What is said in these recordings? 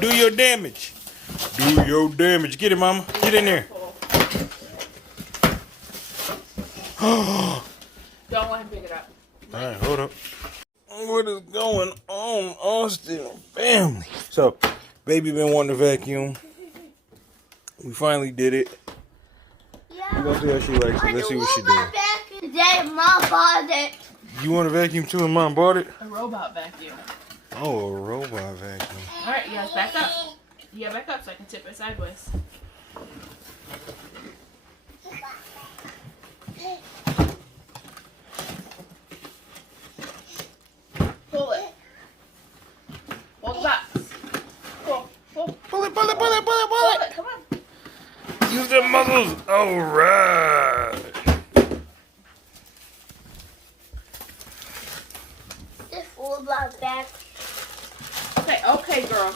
Do your damage. Do your damage. Get it, mama. Get in there. Don't let him pick it up. Alright, hold up. What is going on, Austin family? So, baby been wanting to vacuum. We finally did it. We're gonna see how she likes it. Let's see what she doing. Mom bought it. You want a vacuum too and mom bought it? A robot vacuum. Oh, a robot vacuum. Alright, you guys back up. Yeah, back up so I can tip it sideways. Pull it. Hold the box. Pull. Pull it, pull it, pull it, pull it, pull Pull it. it, come on. Use the muscles. Alright. This robot back. Okay, girl.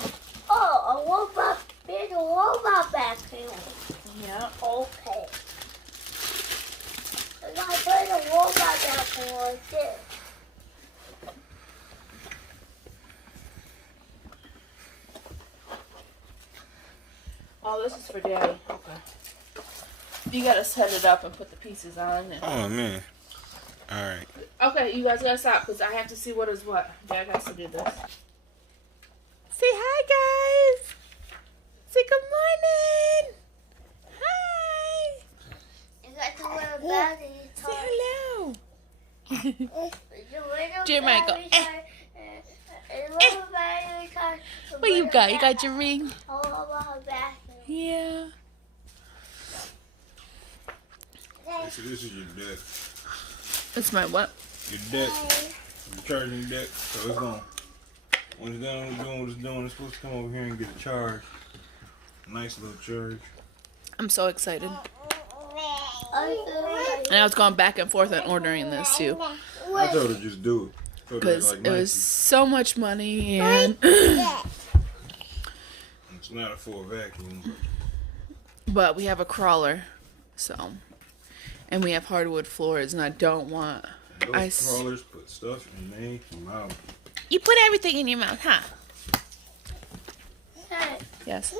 Oh, a robot. There's a robot vacuum. Yeah. Okay. I gotta put a robot vacuum like this. Oh, this is for Daddy. Okay. You gotta set it up and put the pieces on. And... Oh, man. Alright. Okay, you guys gotta stop because I have to see what is what. Dad has to do this. Say hi, guys. Say good morning. Hi. You got to wear a battery. Say hello. Jeremiah, Jeremiah, go. What you got? You got your ring? Yeah. So this is your deck. It's my what? Your deck. Your charging deck. So it's going. When it's done doing what it's doing, it's supposed to come over here and get a charge. Nice little charge. I'm so excited. And I was going back and forth on ordering this too. I told her just do it. Because it was so much money and it's not a full vacuum. but we have a crawler, so, and we have hardwood floors, and I don't want Those crawlers put stuff in their mouth. You put everything in your mouth, huh? Yes.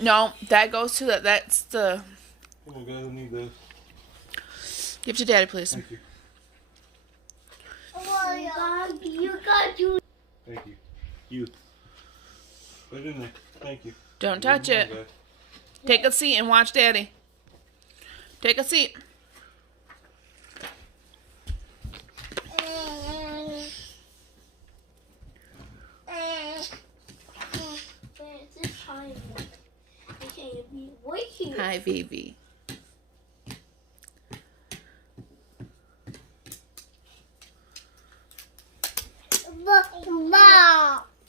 No, that goes to that. That's the. Come on, guys, I need this. Give it to Daddy, please. Thank you. You got you. Thank you. You. Put it in there. Thank you. Don't touch it. Guys. Take a seat and watch Daddy. Take a seat. Hi, baby.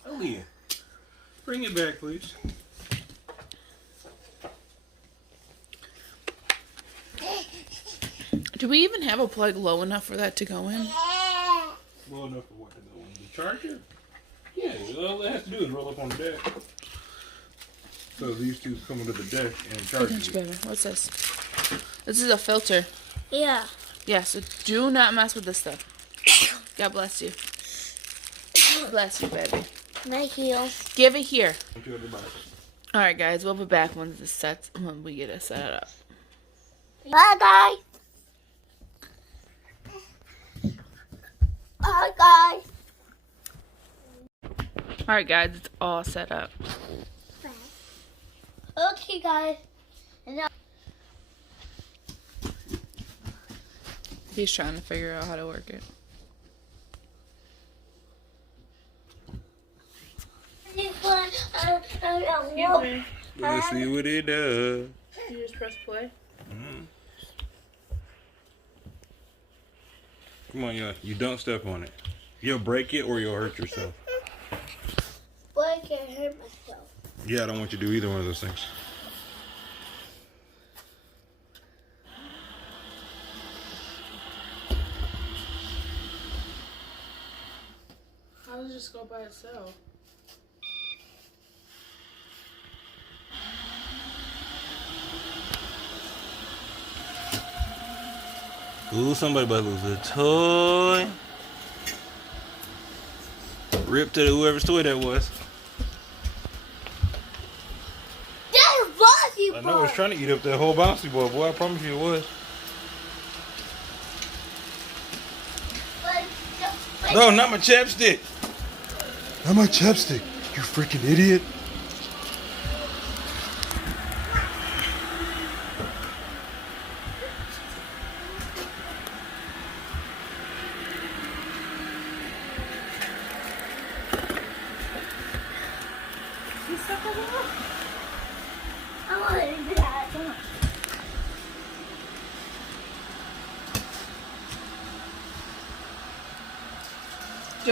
Aaliyah, bring it back, please. Do we even have a plug low enough for that to go in? Low enough for what to go in? The charger? Yeah, all it has to do is roll up on the deck. So these two come into the deck and charge it. What's this? This is a filter. Yeah. Yeah, so do not mess with this stuff. God bless you. Bless you, baby. Thank you. Give it here. Alright, guys, we'll be back when we get it set up. Bye, guys. Bye, guys. Alright, guys, it's all set up. Okay, guys. He's trying to figure out how to work it. Excuse me. Let's see what it does. You just press play. Mm-hmm. Come on, y'all. You don't step on it. You'll break it or you'll hurt yourself. But I can't hurt myself. Yeah, I don't want you to do either one of those things. How does it just go by itself? Ooh, somebody about to lose a toy. Rip to whoever's toy that was. That's a bossy I know it was trying to eat up that whole bouncy ball, boy. I promise you it was. No, not my chapstick. Not my chapstick. You freaking idiot. I want to do that. Come on.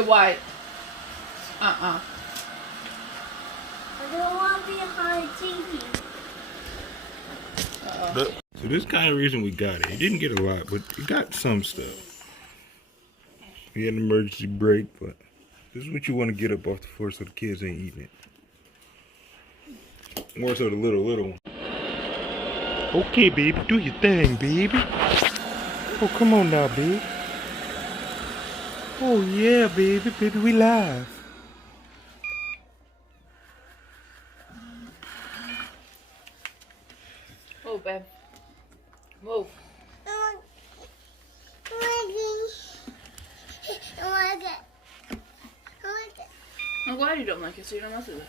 Dwight. I don't want to be behind TV. So this kind of reason we got it. It didn't get a lot, but it got some stuff. We had an emergency break, but this is what you want to get up off the floor so the kids ain't eating it. More so the little one. Okay, baby, do your thing, baby. Oh, come on now, baby. Oh yeah, baby, we live. Move, babe. Move. I'm glad you don't like it, so you don't mess with it.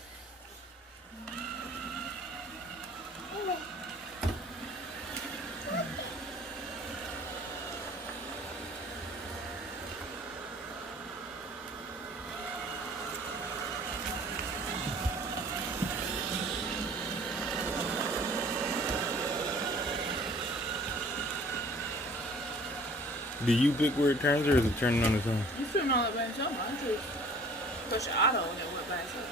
Do you pick where it turns or is it turning on its own? You shouldn't all that by yourself. I just push the auto and it went by itself.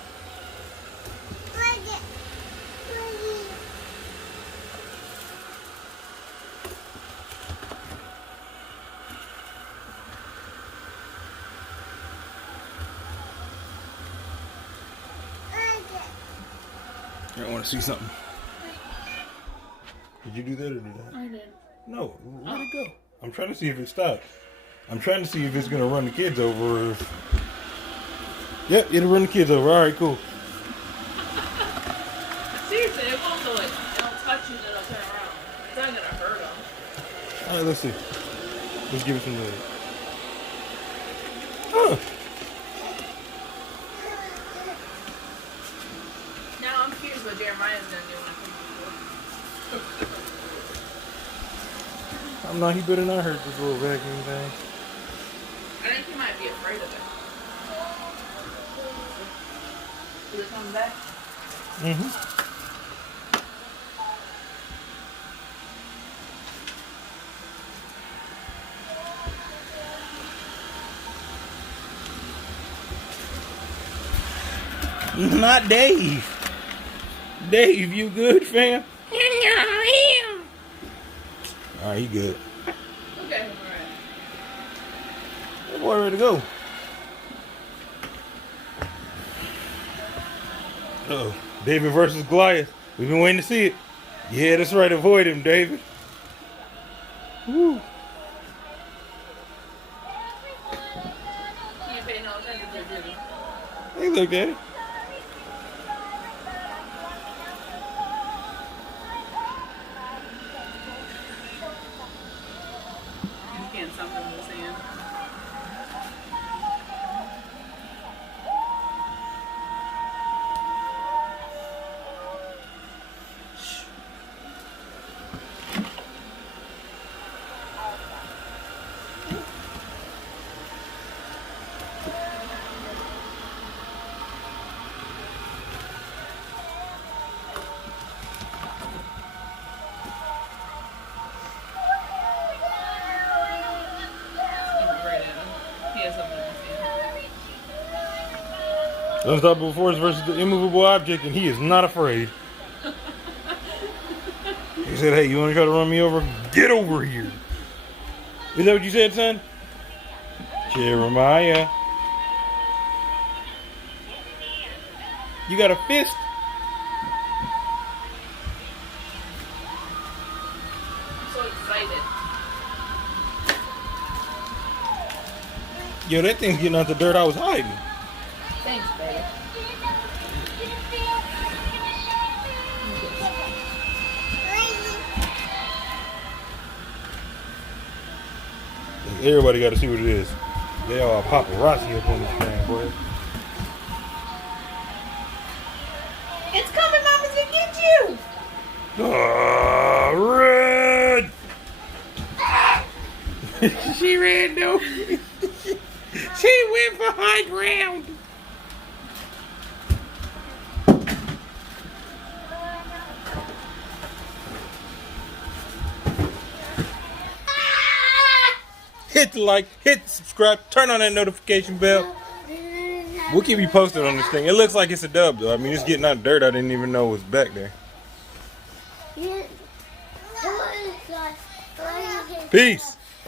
I want to see something. Did you do that or did I? I did. No, where'd it go? I'm trying to see if it stopped. I'm trying to see if it's going to run the kids over or if... Yep, it'll run the kids over. All right, cool. Seriously, it won't do it. It don't touch you, then it'll turn around. It's not gonna hurt them. All right, let's see. Let's give it some noise. Huh. Now I'm curious what Jeremiah's gonna do when I come to school. I'm not, he better not hurt this little vacuum thing. I think he might be afraid of it. Is it coming back? Mm-hmm. Not Dave. Dave, you good, fam? Alright, he good. Okay, alright. That boy ready to go. Uh-oh. David versus Goliath. We've been waiting to see it. Yeah, that's right. Avoid him, David. Woo. You ain't paying no attention to it, did you? Hey, look at it. He's getting something in his hand. Unstoppable force versus the immovable object, and he is not afraid. He said, hey, you want to try to run me over? Get over here. Is that what you said, son? Jeremiah. You got a fist? I'm so excited. Yo, that thing's getting out the dirt I was hiding. Thanks, baby. Everybody got to see what it is. They all paparazzi up on this thing, boy. It's coming, Mama's gonna get you. Red! She ran though. She went for high ground. Hit the like, hit the subscribe, turn on that notification bell. We'll keep you posted on this thing. It looks like it's a dub though. I mean, it's getting out of dirt. I didn't even know it was back there. Peace.